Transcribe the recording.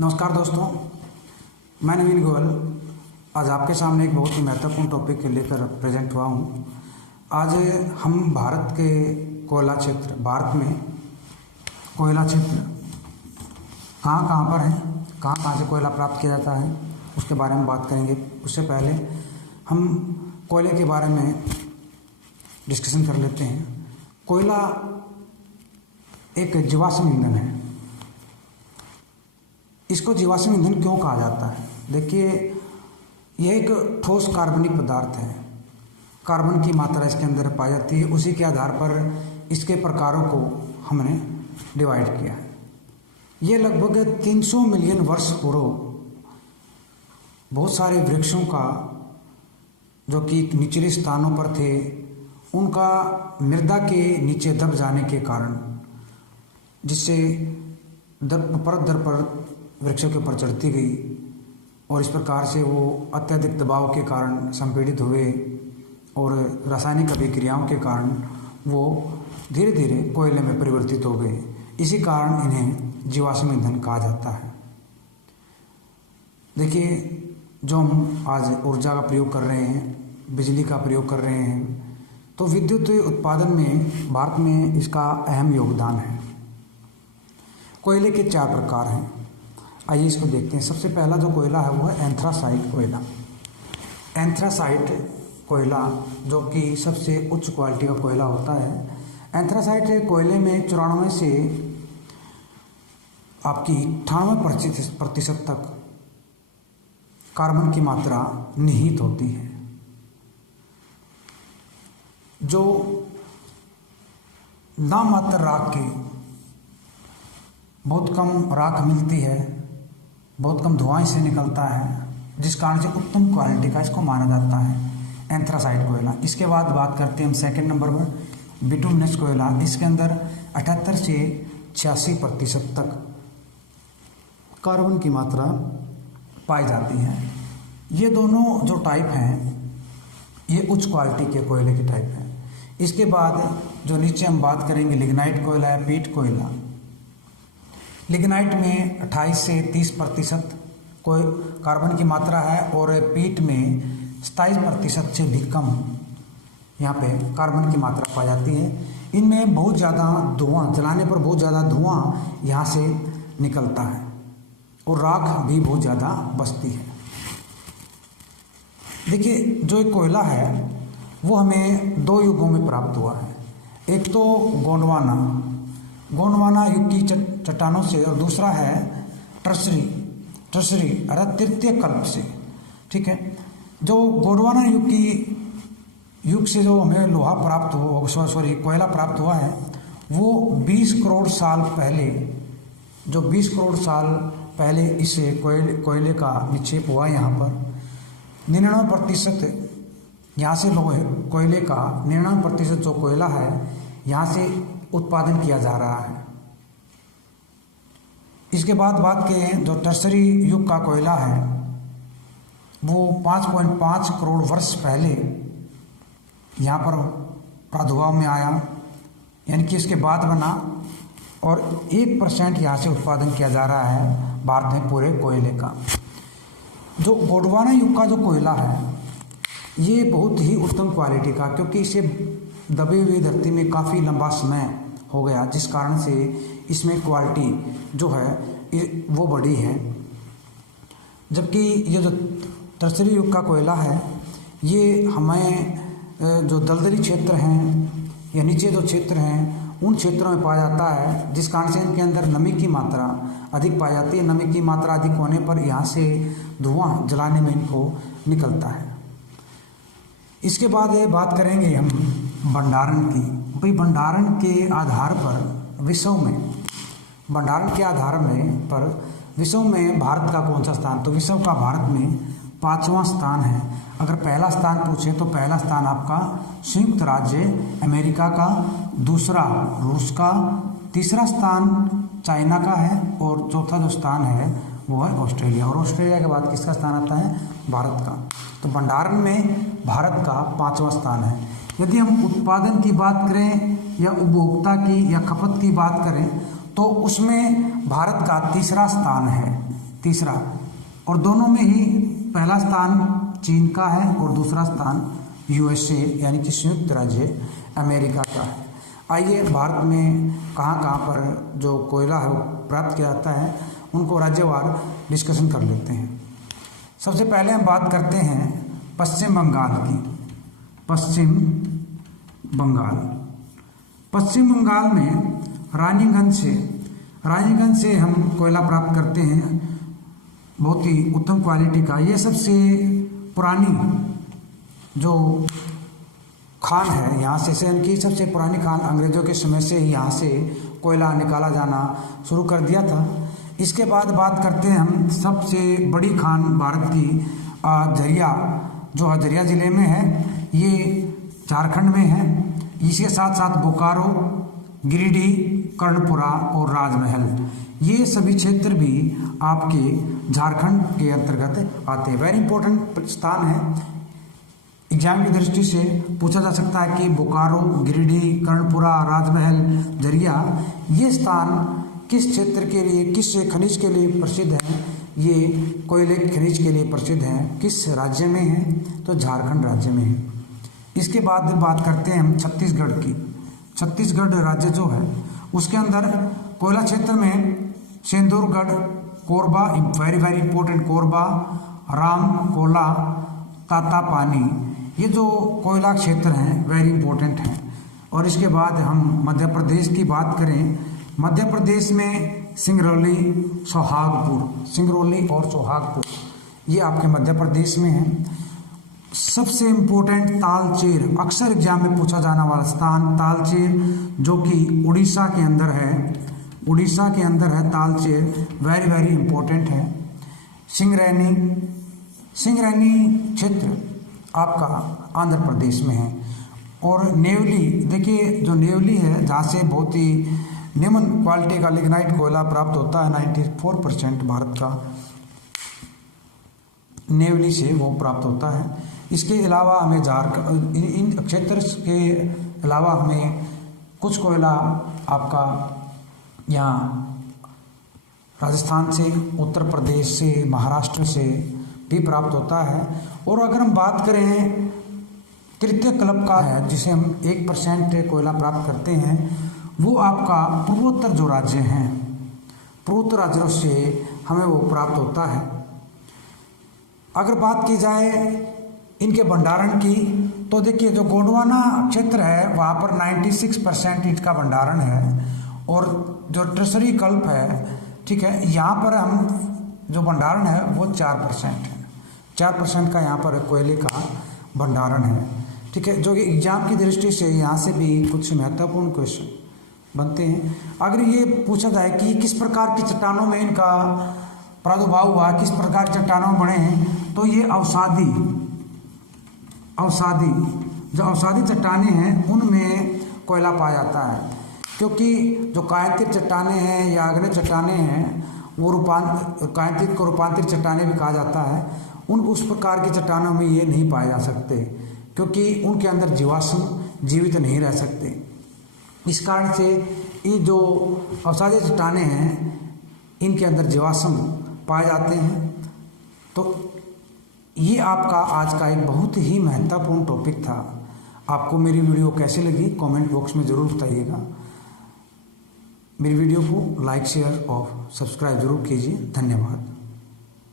नमस्कार दोस्तों, मैं नवीन गोयल आज आपके सामने एक बहुत ही महत्वपूर्ण टॉपिक लेकर प्रेजेंट हुआ हूँ। आज हम भारत के कोयला क्षेत्र, भारत में कोयला क्षेत्र कहाँ कहाँ पर है, कहाँ कहाँ से कोयला प्राप्त किया जाता है, उसके बारे में बात करेंगे। उससे पहले हम कोयले के बारे में डिस्कशन कर लेते हैं। कोयला एक जीवाश्म ईंधन है। इसको जीवाश्म ईंधन क्यों कहा जाता है? देखिए, यह एक ठोस कार्बनिक पदार्थ है। कार्बन की मात्रा इसके अंदर पाई जाती है। उसी के आधार पर इसके प्रकारों को हमने डिवाइड किया है। ये लगभग 300 मिलियन वर्ष पूर्व बहुत सारे वृक्षों का जो कि निचले स्थानों पर थे, उनका मृदा के नीचे दब जाने के कारण, जिससे परत दर परत वृक्षों के ऊपर चढ़ती गई और इस प्रकार से वो अत्यधिक दबाव के कारण संपीड़ित हुए और रासायनिक अभिक्रियाओं के कारण वो धीरे धीरे कोयले में परिवर्तित हो गए। इसी कारण इन्हें जीवाश्म ईंधन कहा जाता है। देखिए, जो हम आज ऊर्जा का प्रयोग कर रहे हैं, बिजली का प्रयोग कर रहे हैं, तो विद्युत उत्पादन में भारत में इसका अहम योगदान है। कोयले के 4 प्रकार हैं। आइए इसको देखते हैं। सबसे पहला जो कोयला है वो है एंथ्रासाइट कोयला। एंथ्रासाइट कोयला जो कि सबसे उच्च क्वालिटी का कोयला होता है। एंथ्रासाइट कोयले में 94 से आपकी 98% तक कार्बन की मात्रा निहित होती है। जो नाममात्र राख की बहुत कम राख मिलती है, बहुत कम धुआं से निकलता है, जिस कारण से उत्तम क्वालिटी का इसको माना जाता है एंथ्रासाइट कोयला। इसके बाद बात करते हैं हम सेकंड नंबर पर बिटुमिनस कोयला। इसके अंदर 78 से 86% तक कार्बन की मात्रा पाई जाती है। ये दोनों जो टाइप हैं, ये उच्च क्वालिटी के कोयले के टाइप हैं। इसके बाद जो नीचे हम बात करेंगे लिग्नाइट कोयला है, पीट कोयला। लिग्नाइट में 28 से 30% कोई कार्बन की मात्रा है और पीट में 27% से भी कम यहाँ पे कार्बन की मात्रा पाई जाती है। इनमें बहुत ज़्यादा धुआं, जलाने पर बहुत ज़्यादा धुआं यहाँ से निकलता है और राख भी बहुत ज़्यादा बचती है। देखिए, जो एक कोयला है वो हमें 2 युगों में प्राप्त हुआ है। एक तो गोंडवाना युग की चट्टानों से, और दूसरा है टर्सरी अर्थात तृतीय कल्प से। ठीक है, जो गोंडवाना युग से जो हमें लोहा प्राप्त हो कोयला प्राप्त हुआ है, वो 20 करोड़ साल पहले, जो 20 करोड़ साल पहले इस कोयले का निक्षेप हुआ यहाँ पर। 99% यहाँ से कोयले का 99% जो कोयला है यहाँ से उत्पादन किया जा रहा है। इसके बाद बात करें, जो टर्सरी युग का कोयला है वो 5.5 करोड़ वर्ष पहले यहाँ पर प्रादुर्भाव में आया, यानी कि इसके बाद बना, और 1% यहाँ से उत्पादन किया जा रहा है भारत में पूरे कोयले का। जो गोंडवाना युग का जो कोयला है ये बहुत ही उत्तम क्वालिटी का, क्योंकि इसे दबी हुई धरती में काफ़ी लंबा समय हो गया, जिस कारण से इसमें क्वालिटी जो है वो बड़ी है। जबकि ये जो टर्सरी युग का कोयला है ये हमें जो दलदली क्षेत्र हैं या नीचे जो क्षेत्र हैं उन क्षेत्रों में पाया जाता है, जिस कारण से इनके अंदर नमी की मात्रा अधिक पाई जाती है। नमी की मात्रा अधिक होने पर यहाँ से धुआं जलाने में इनको निकलता है। इसके बाद बात करेंगे हम भंडारण की। भाई, भंडारण के आधार पर विश्व में भारत का कौन सा स्थान? तो विश्व का भारत में 5वां स्थान है। अगर पहला स्थान पूछे तो पहला स्थान आपका संयुक्त राज्य अमेरिका का, दूसरा रूस का, तीसरा स्थान चाइना का है और चौथा जो स्थान है वो है ऑस्ट्रेलिया। और ऑस्ट्रेलिया के बाद किसका स्थान आता है? भारत का। तो भंडारण में भारत का 5वां स्थान है। यदि हम उत्पादन की बात करें या उपभोक्ता की या खपत की बात करें तो उसमें भारत का तीसरा स्थान है। तीसरा, और दोनों में ही पहला स्थान चीन का है और दूसरा स्थान यूएसए यानी कि संयुक्त राज्य अमेरिका का है। आइए भारत में कहाँ कहाँ पर जो कोयला है वो प्राप्त किया जाता है उनको राज्यवार डिस्कशन कर लेते हैं। सबसे पहले हम बात करते हैं पश्चिम बंगाल की। पश्चिम बंगाल में रानीगंज से हम कोयला प्राप्त करते हैं, बहुत ही उत्तम क्वालिटी का। ये सबसे पुरानी जो खान है यहाँ से इनकी सबसे पुरानी खान, अंग्रेज़ों के समय से ही यहाँ से कोयला निकाला जाना शुरू कर दिया था। इसके बाद बात करते हैं हम सबसे बड़ी खान भारत की झरिया, जो हजरिया ज़िले में है, ये झारखंड में है। इसके साथ साथ बोकारो, गिरिडीह, कर्णपुरा और राजमहल, ये सभी क्षेत्र भी आपके झारखंड के अंतर्गत आते हैं। वेरी इंपॉर्टेंट स्थान है, एग्जाम की दृष्टि से पूछा जा सकता है कि बोकारो, गिरिडीह, कर्णपुरा, राजमहल, झरिया, ये स्थान किस क्षेत्र के लिए, किस खनिज के लिए प्रसिद्ध है? ये कोयले खनिज के लिए प्रसिद्ध है। किस राज्य में है? तो झारखंड राज्य में है। इसके बाद बात करते हैं हम छत्तीसगढ़ की। छत्तीसगढ़ राज्य जो है उसके अंदर कोयला क्षेत्र में सेंदूरगढ़, कोरबा, वेरी इंपॉर्टेंट, कोरबा, राम कोला, तातापानी, ये जो कोयला क्षेत्र हैं वेरी इंपॉर्टेंट हैं। और इसके बाद हम मध्य प्रदेश की बात करें, मध्य प्रदेश में सिंगरौली और सोहागपुर, ये आपके मध्य प्रदेश में है। सबसे इम्पोर्टेंट तालचेर, अक्सर एग्जाम में पूछा जाने वाला स्थान तालचेर, जो कि उड़ीसा के अंदर है तालचेर, वेरी इंपॉर्टेंट है। सिंगरैनी क्षेत्र आपका आंध्र प्रदेश में है। और नेवली, देखिए जो नेवली है जहाँ से बहुत ही निम्न क्वालिटी का लिग्नाइट कोयला प्राप्त होता है, 94% भारत का नेवली से वो प्राप्त होता है। इसके अलावा हमें झारखंड, इन क्षेत्र के अलावा हमें कुछ कोयला आपका यहाँ राजस्थान से, उत्तर प्रदेश से, महाराष्ट्र से भी प्राप्त होता है। और अगर हम बात करें तृतीय क्लब का है, जिसे हम 1% कोयला प्राप्त करते हैं, वो आपका पूर्वोत्तर जो राज्य हैं, पूर्वोत्तर राज्यों से हमें वो प्राप्त होता है। अगर बात की जाए इनके भंडारण की, तो देखिए जो गोंडवाना क्षेत्र है वहाँ पर 96% ईंट का भंडारण है। और जो ट्रेजरी कल्प है, ठीक है, यहाँ पर हम जो भंडारण है वो 4% है। 4% का यहाँ पर कोयले का भंडारण है, ठीक है, जो कि एग्जाम की दृष्टि से यहाँ से भी कुछ महत्वपूर्ण क्वेश्चन बनते हैं। अगर ये पूछा जाए कि किस प्रकार की चट्टानों में इनका प्रादुर्भाव हुआ, किस प्रकार की चट्टानों में बने हैं, तो ये जो अवसादी चट्टानें हैं उनमें कोयला पाया जाता है। क्योंकि जो कायांतित चट्टानें हैं या आग्नेय चट्टानें हैं, वो कायांतित को रूपांतरित चट्टानें भी कहा जाता है। उस प्रकार की चट्टानों में ये नहीं पाए जा सकते, क्योंकि उनके अंदर जीवाश्म जीवित नहीं रह सकते। इस कारण से ये जो अवसादी चट्टानें हैं इनके अंदर जीवाश्म पाए जाते हैं। तो ये आपका आज का एक बहुत ही महत्वपूर्ण टॉपिक था। आपको मेरी वीडियो कैसी लगी कमेंट बॉक्स में ज़रूर बताइएगा। मेरी वीडियो को लाइक, शेयर और सब्सक्राइब जरूर कीजिए। धन्यवाद।